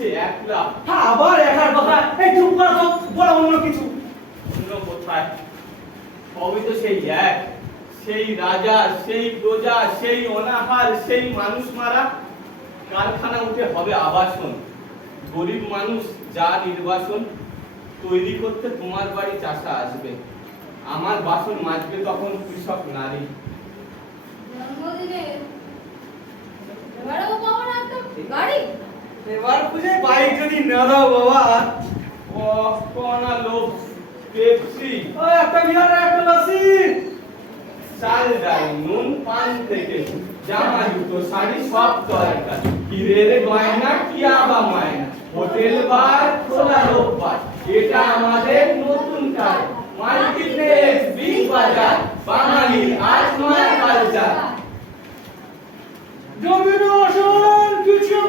সে একলা। হ্যাঁ, আবার একার কথা। এই চুপ কর তো, বলো অন্য কিছু। অন্য কোথায়? সবই তো সেই এক। সেই রাজা, সেই প্রজা, সেই অনাহার, সেই মানুষ মারা। কারখানা উঠে হবে আবাসন। গরিব মানুষ যা নির্বাসন। তৈরি করতে তোমার বাড়ি চাষা আসবে। আমার বাসন মাজবে তখন কৃষক নারী। জন্মদিনে এবারেও পাবো না একটা গাড়ি। এবার বুঝে বাইক যদি না দাও বাবা। ও কোনা লোক পেপসি, ও একটা বিহার একটা লস্যি। চাল ডাল নুন পান থেকে জামা জুতো শাড়ি সব দরকার। হিরের গয়না কি আবা মায়না, হোটেল বার খোলা রোববার। এটা আমাদের নতুন কাজ, মাল্টিপ্লেক্স বিগ বাজার, বাঙালি আজ নয়া কালচার। জমির